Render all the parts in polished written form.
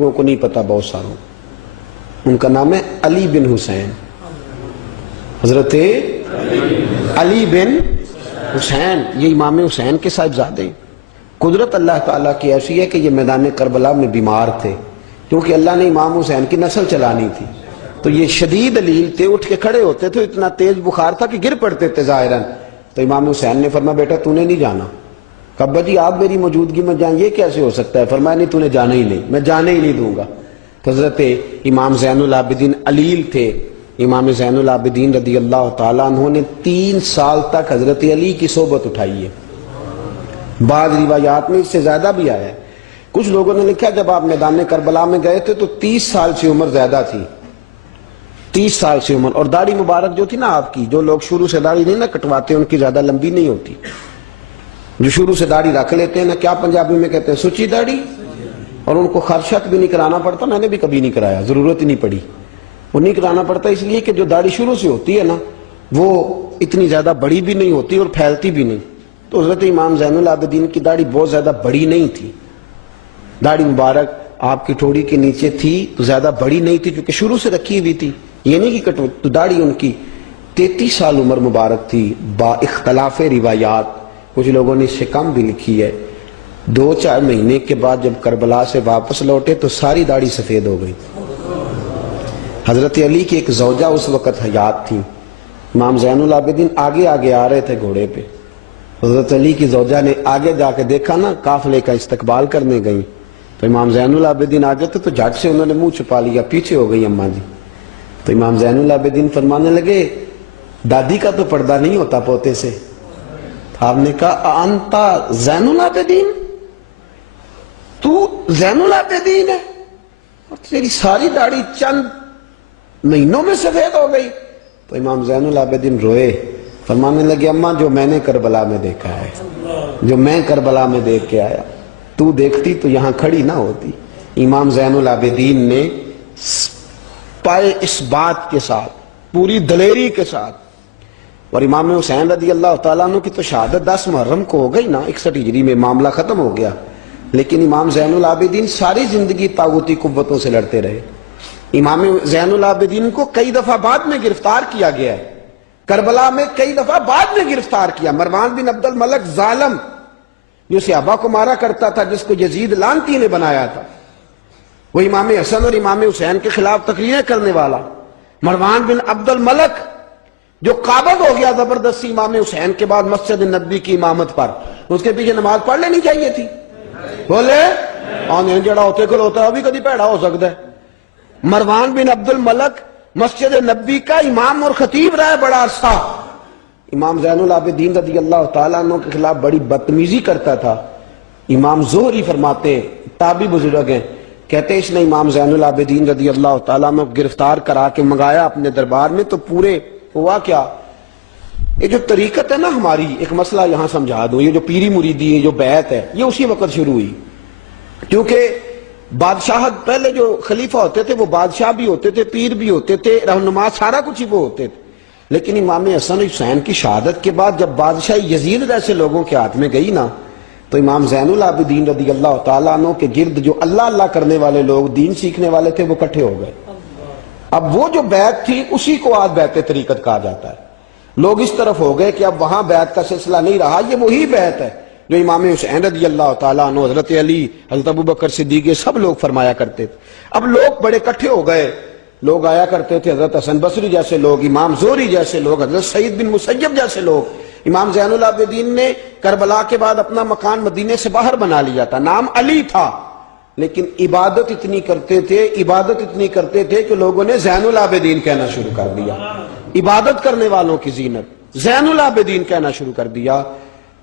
لوگوں کو نہیں پتا، بہت ساروں، ان کا نام ہے علی بن حسین، حضرت علی بن حسین، یہ امام حسین کے صاحبزادے ہیں۔ قدرت اللہ تعالیٰ کی ایسی ہے کہ یہ میدان کربلا میں بیمار تھے، کیونکہ اللہ نے امام حسین کی نسل چلانی تھی، تو یہ شدید علیل تھے، اٹھ کے کھڑے ہوتے تھے، اتنا تیز بخار تھا کہ گر پڑتے تھے ظاہراً۔ تو امام حسین نے فرمایا بیٹا تو نے نہیں جانا۔ کہا ابا جی آپ میری موجودگی میں جائیں، یہ کیسے ہو سکتا ہے؟ فرمایا نہیں تو نے جانا ہی نہیں، میں جانے ہی نہیں دوں گا۔ تو حضرت امام زین العابدین علیل تھے، امام زین العابدین رضی اللہ تعالیٰ عنہ نے 3 سال تک حضرت علی کی صحبت اٹھائی ہے۔ بعض روایات میں اس سے زیادہ بھی آیا ہے۔ کچھ لوگوں نے لکھا جب آپ میدان کربلا میں گئے تھے تو 30 سال سے عمر زیادہ تھی، 30 سال سے عمر، اور داڑھی مبارک جو تھی نا آپ کی، جو لوگ شروع سے داڑھی نہیں نہ کٹواتے ان کی زیادہ لمبی نہیں ہوتی، جو شروع سے داڑھی رکھ لیتے ہیں نا، کیا پنجابی میں کہتے ہیں، سچی داڑھی، اور ان کو خرشت بھی نہیں کرانا پڑتا، میں نے بھی کبھی نہیں کرایا، ضرورت ہی نہیں پڑی، وہ نہیں کرانا پڑتا اس لیے کہ جو داڑھی شروع سے ہوتی ہے نا وہ اتنی زیادہ بڑی بھی نہیں ہوتی اور پھیلتی بھی نہیں۔ تو حضرت امام زین العابدین کی داڑھی بہت زیادہ بڑی نہیں تھی، داڑھی مبارک آپ کی ٹھوڑی کے نیچے تھی تو زیادہ بڑی نہیں تھی کیونکہ شروع سے رکھی ہوئی تھی، یہ نہیں کہ کٹو، تو داڑھی ان کی 33 سال عمر مبارک تھی، با اختلاف روایات، کچھ لوگوں نے اس سے کم بھی لکھی ہے۔ 2-4 مہینے کے بعد جب کربلا سے واپس لوٹے تو ساری داڑھی سفید ہو گئی۔ حضرت علی کی ایک زوجہ اس وقت حیات تھی، امام زین العابدین آگے آگے آ رہے تھے گھوڑے پہ، حضرت علی کی زوجہ نے آگے جا کے دیکھا نا، قافلے کا استقبال کرنے گئی، تو امام زین العابدین آگے تھے تو جھٹ سے انہوں نے منہ چھپا لیا، پیچھے ہو گئی اماں جی۔ تو امام زین العابدین فرمانے لگے دادی کا تو پردہ نہیں ہوتا پوتے سے۔ آپ نے کہا انتا زین العابدین، تو زین العابدین ہے اور تیری ساری داڑھی چند مہینوں میں سفید ہو گئی؟ تو امام زین العابدین روئے، فرمانے لگے اماں جو میں نے کربلا میں دیکھا ہے، جو میں کربلا میں دیکھ کے آیا، تو دیکھتی تو یہاں کھڑی نہ ہوتی۔ امام زین العابدین نے پائے اس بات کے ساتھ، پوری دلیری کے ساتھ، اور امام حسین رضی اللہ تعالیٰ عنہ کی تو شہادت 10 محرم کو ہو گئی نا، 61 ہجری میں معاملہ ختم ہو گیا، لیکن امام زین العابدین ساری زندگی طاغوتی قوتوں سے لڑتے رہے۔ امام زین العابدین کو کئی دفعہ بعد میں گرفتار کیا گیا ہے، کربلا میں کئی دفعہ بعد میں گرفتار کیا۔ مروان بن عبد الملک ظالم جو صحابہ کو مارا کرتا تھا، جس کو یزید لعنتی نے بنایا تھا، وہ امام حسن اور امام حسین کے خلاف تقریریں کرنے والا مروان بن عبد الملک جو قابض ہو گیا زبردستی امام حسین کے بعد مسجد نبی کی امامت پر، اس کے پیچھے نماز پڑھ لینی چاہیے تھی، بولے آنے جڑا ہوتے کل ہوتا ہے ابھی کدی پیڑا ہو سکتا ہے۔ مروان بن عبد الملک مسجد نبی کا امام اور خطیب رہا ہے بڑا عرصہ، امام زین العابدین رضی اللہ تعالیٰ عنہ کے خلاف بڑی بدتمیزی کرتا تھا۔ امام زہری فرماتے ہیں، تابعی بزرگ ہیں، کہتے اس نے امام زین العابدین رضی اللہ تعالیٰ عنہ گرفتار کرا کے منگایا اپنے دربار میں، تو پورے ہوا کیا، یہ جو طریقت ہے نا ہماری، ایک مسئلہ یہاں سمجھا دوں، یہ جو پیری مریدی ہے، جو بیعت ہے، یہ اسی وقت شروع ہوئی، کیونکہ بادشاہت پہلے جو خلیفہ ہوتے تھے وہ بادشاہ بھی ہوتے تھے، پیر بھی ہوتے تھے، رہنما، سارا کچھ ہی وہ ہوتے تھے، لیکن امام حسن حسین کی شہادت کے بعد جب بادشاہی یزید جیسے لوگوں کے ہاتھ میں گئی نا، تو امام زین العابدین رضی اللہ تعالیٰ عنہ کے گرد جو اللہ اللہ کرنے والے لوگ، دین سیکھنے والے تھے، وہ اکٹھے ہو گئے۔ اب وہ جو بیعت تھی اسی کو آج بیعت طریقت کہا جاتا ہے۔ لوگ اس طرف ہو گئے کہ اب وہاں بیعت کا سلسلہ نہیں رہا، یہ وہی بیعت ہے جو امام حسین رضی اللہ تعالیٰ عنہ، حضرت علی، حضرت ابوبکر صدیق، سب لوگ فرمایا کرتے تھے۔ اب لوگ بڑے اکٹھے ہو گئے، لوگ آیا کرتے تھے، حضرت حسن بصری جیسے لوگ، امام زہری جیسے لوگ، حضرت سعید بن مسیب جیسے لوگ۔ امام زین العابدین نے کربلا کے بعد اپنا مکان مدینے سے باہر بنا لیا تھا، نام علی تھا، لیکن عبادت اتنی کرتے تھے کہ لوگوں نے زین العابدین کہنا شروع کر دیا، عبادت کرنے والوں کی زینت زین العابدین کہنا شروع کر دیا۔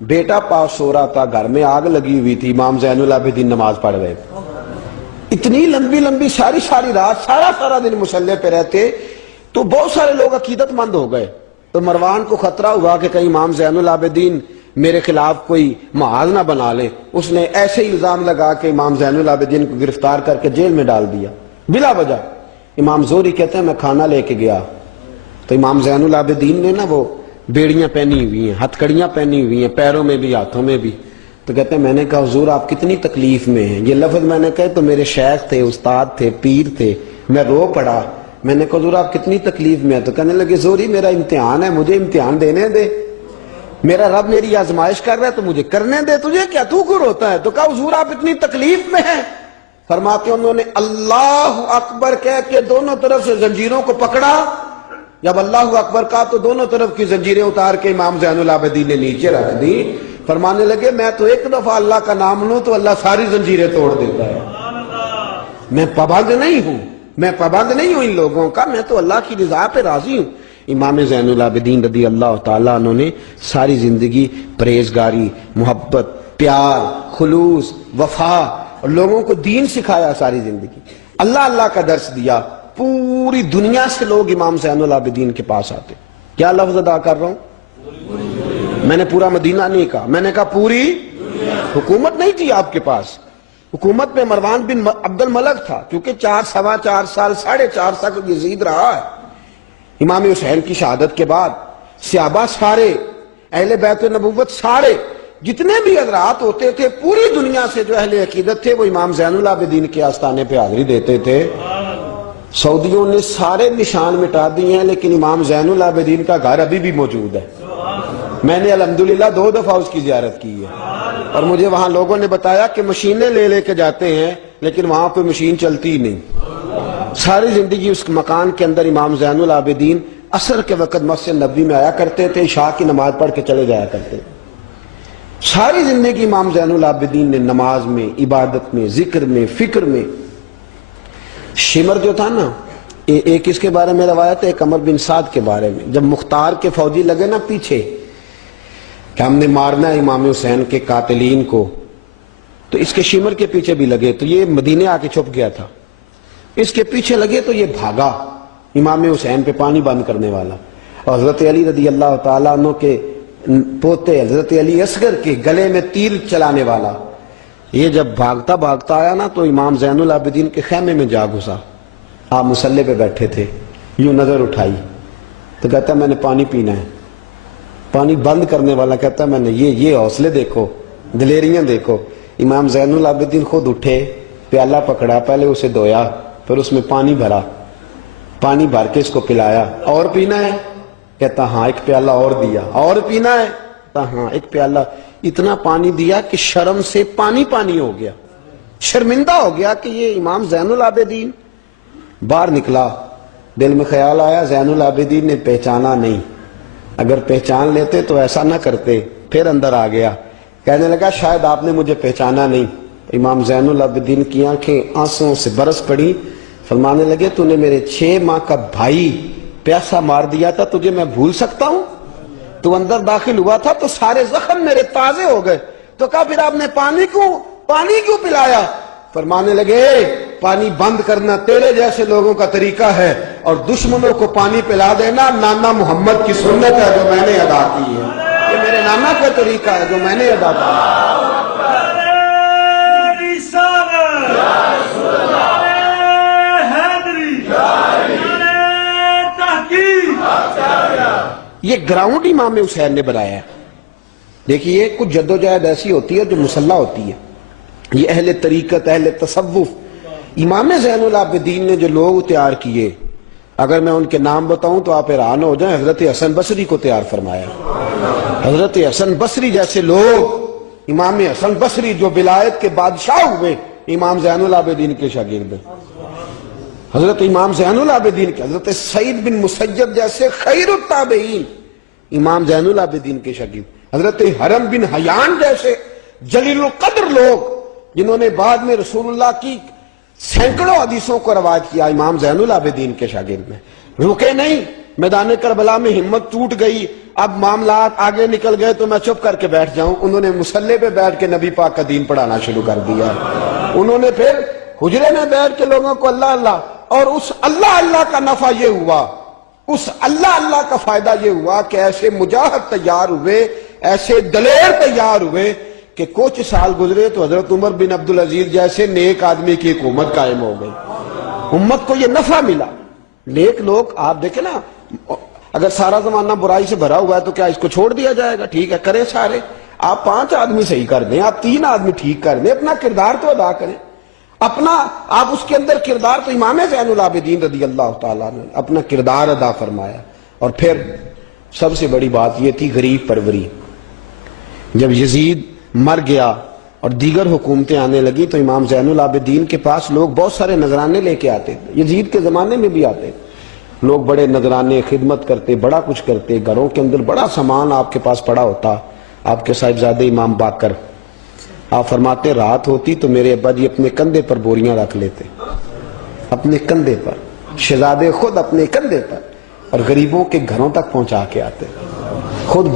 بیٹا پاس سو رہا تھا، گھر میں آگ لگی ہوئی تھی، امام زین العابدین نماز پڑھ رہے تھے، اتنی لمبی لمبی ساری رات سارا دن مصلی پہ رہتے، تو بہت سارے لوگ عقیدت مند ہو گئے۔ تو مروان کو خطرہ ہوا کہ کہیں امام زین العابدین میرے خلاف کوئی محاذ نہ بنا لیں، اس نے ایسے ہی الزام لگا کہ امام زین العابدین کو گرفتار کر کے جیل میں ڈال دیا بلا وجہ۔ امام زہری کہتے ہیں میں کھانا لے کے گیا تو امام زین العابدین نے نا وہ بیڑیاں پہنی ہوئی ہیں، ہتھ کڑیاں پہنی ہوئی ہیں، پیروں میں بھی ہاتھوں میں بھی، تو کہتے ہیں میں نے کہا حضور آپ کتنی تکلیف میں ہیں؟ یہ لفظ میں نے کہے تو میرے شیخ تھے، استاد تھے، پیر تھے، میں رو پڑا. میں نے کہا حضور آپ کتنی تکلیف میں ہیں؟ تو کہنے لگے زوری میرا امتحان ہے، مجھے امتحان دینے دے، میرا رب میری آزمائش کر رہا ہے تو مجھے کرنے دے، تجھے کیا، تو کیوں روتا ہے؟ تو کہا حضور آپ اتنی تکلیف میں ہیں. فرماتے انہوں نے اللہ اکبر کہہ کے دونوں طرف سے زنجیروں کو پکڑا. جب اللہ اکبر کہا تو دونوں طرف کی زنجیریں اتار کے امام زین العابدین نے نیچے رکھ دی. فرمانے لگے میں تو ایک دفعہ اللہ کا نام لوں تو اللہ ساری زنجیریں توڑ دیتا ہے. میں پابند نہیں ہوں، میں پابند نہیں ہوں ان لوگوں کا، میں تو اللہ کی رضا پہ راضی ہوں. امام زین العابدین رضی اللہ تعالیٰ عنہ نے ساری زندگی پرہیزگاری، محبت، پیار، خلوص، وفا اور لوگوں کو دین سکھایا. ساری زندگی اللہ اللہ کا درس دیا. پوری دنیا سے لوگ امام زین العابدین کے پاس آتے. کیا لفظ ادا کر رہا ہوں؟ میں نے پورا مدینہ نہیں کہا، میں نے کہا پوری حکومت نہیں تھی آپ کے پاس. حکومت میں مروان بن عبد الملک تھا، کیونکہ 4 سال 4.5 سال یزید رہا ہے. امام حسین کی شہادت کے بعد صحابہ سارے، اہل بیت نبوت سارے، جتنے بھی حضرات ہوتے تھے پوری دنیا سے جو اہل عقیدت تھے وہ امام زین العابدین کے آستانے پہ حاضری دیتے تھے. سعودیوں نے سارے نشان مٹا دیے ہیں لیکن امام زین العابدین کا گھر ابھی بھی موجود ہے. میں نے الحمدللہ 2 دفعہ اس کی زیارت کی ہے اور مجھے وہاں لوگوں نے بتایا کہ مشینیں لے کے جاتے ہیں لیکن وہاں پہ مشین چلتی ہی نہیں. ساری زندگی اس مکان کے اندر امام زین العابدین عصر کے وقت مسجد نبوی میں آیا کرتے تھے، عشاء کی نماز پڑھ کے چلے جایا کرتے. ساری زندگی امام زین العابدین نے نماز میں، عبادت میں، ذکر میں، فکر میں. شمر جو تھا نا، ایک اس کے بارے میں روایت ہے، ایک عمر بن سعد کے بارے میں. جب مختار کے فوجی لگے نا پیچھے کہ ہم نے مارنا ہے امام حسین کے قاتلین کو، تو اس کے شمر کے پیچھے بھی لگے تو یہ مدینے آ کے چھپ گیا تھا. اس کے پیچھے لگے تو یہ بھاگا، امام حسین پہ پانی بند کرنے والا. اور حضرت علی رضی اللہ تعالیٰ عنہ کے پوتے حضرت علی اصغر کے گلے میں تیر چلانے والا، یہ جب بھاگتا بھاگتا آیا نا تو امام زین العابدین کے خیمے میں جا گھسا. آپ مصلے پہ بیٹھے تھے، یوں نظر اٹھائی تو کہتا ہے میں نے پانی پینا ہے. پانی بند کرنے والا کہتا ہے میں نے یہ حوصلے دیکھو، دلیریاں دیکھو. امام زین العابدین خود اٹھے، پیالہ پکڑا، پہلے اسے دھویا، پھر اس میں پانی بھرا، پانی بھر کے اس کو پلایا. اور پینا ہے؟ کہتا ہاں. ایک پیالہ اور دیا. اور پینا ہے؟ کہتا ہاں. ایک پیالہ. اتنا پانی دیا کہ شرم سے پانی پانی ہو گیا، شرمندہ ہو گیا کہ یہ امام زین العابدین. باہر نکلا، دل میں خیال آیا زین العابدین نے پہچانا نہیں، اگر پہچان لیتے تو ایسا نہ کرتے. پھر اندر آ گیا، کہنے لگا شاید آپ نے مجھے پہچانا نہیں. امام زین العابدین کی آنکھیں آنسوں سے برس پڑی. فرمانے لگے تو نے میرے 6 ماہ کا بھائی پیاسا مار دیا تھا، تجھے میں بھول سکتا ہوں؟ تو اندر داخل ہوا تھا تو سارے زخم میرے تازے ہو گئے. تو کہا پھر آپ نے پانی کیوں پلایا؟ فرمانے لگے پانی بند کرنا تیرے جیسے لوگوں کا طریقہ ہے اور دشمنوں کو پانی پلا دینا نانا محمد کی سنت ہے جو میں نے ادا کی ہے. یہ میرے نانا کا طریقہ ہے جو میں نے ادا کیا. یہ گراؤنڈ امام حسین نے بنایا ہے. دیکھیے کچھ جدوجہد ایسی ہوتی ہے جو مسلح ہوتی ہے. یہ اہل طریقت، اہل تصوف، امام زین العابدین نے جو لوگ تیار کیے، اگر میں ان کے نام بتاؤں تو آپ حیران ہو جائیں. حضرت حسن بصری کو تیار فرمایا. حضرت حسن بصری جیسے لوگ، امام حسن بصری جو ولایت کے بادشاہ ہوئے، امام زین العابدین کے شاگرد. حضرت امام زین العابدین کے، حضرت سعید بن مسیب جیسے خیر التابعین امام زین العابدین کے شاگرد. حضرت حرم بن حیان جیسے جلیل القدر لوگ جنہوں نے بعد میں رسول اللہ کی سینکڑوں حدیثوں کو روایت کیا، امام زین العابدین کے شاگرد میں. رکے نہیں، میدان کربلا میں ہمت ٹوٹ گئی، اب معاملات آگے نکل گئے تو میں چپ کر کے بیٹھ جاؤں. انہوں نے مصلے پہ بیٹھ کے نبی پاک کا دین پڑھانا شروع کر دیا. انہوں نے پھر حجرے میں بیٹھ کے لوگوں کو اللہ اللہ، اور اس اللہ اللہ کا نفع یہ ہوا، اس اللہ اللہ کا فائدہ یہ ہوا کہ ایسے مجاہد تیار ہوئے، ایسے دلیر تیار ہوئے کہ کچھ سال گزرے تو حضرت عمر بن عبدالعزیز جیسے نیک آدمی کی حکومت قائم ہو گئی. امت کو یہ نفع ملا. نیک لوگ آپ دیکھیں نا، اگر سارا زمانہ برائی سے بھرا ہوا ہے تو کیا اس کو چھوڑ دیا جائے گا؟ ٹھیک ہے کرے سارے. آپ 5 آدمی صحیح کر دیں، آپ 3 آدمی ٹھیک کر دیں، اپنا کردار تو ادا کریں. اپنا آپ اس کے اندر کردار، تو امام زین العابدین رضی اللہ تعالیٰ نے اپنا کردار ادا فرمایا. اور پھر سب سے بڑی بات یہ تھی غریب پروری. جب یزید مر گیا اور دیگر حکومتیں آنے لگی تو امام زین العابدین کے پاس لوگ بہت سارے نذرانے لے کے آتے تھے. یزید کے زمانے میں بھی آتے تھے لوگ، بڑے نذرانے، خدمت کرتے، بڑا کچھ کرتے، گھروں کے اندر بڑا سامان آپ کے پاس پڑا ہوتا. آپ کے صاحبزادے امام باقر، آپ فرماتے رات ہوتی تو میرے ابا جی اپنے کندھے پر بوریاں رکھ لیتے، اپنے کندھے پر، شہزادے خود اپنے کندھے پر، اور غریبوں کے گھروں تک پہنچا کے آتے خود.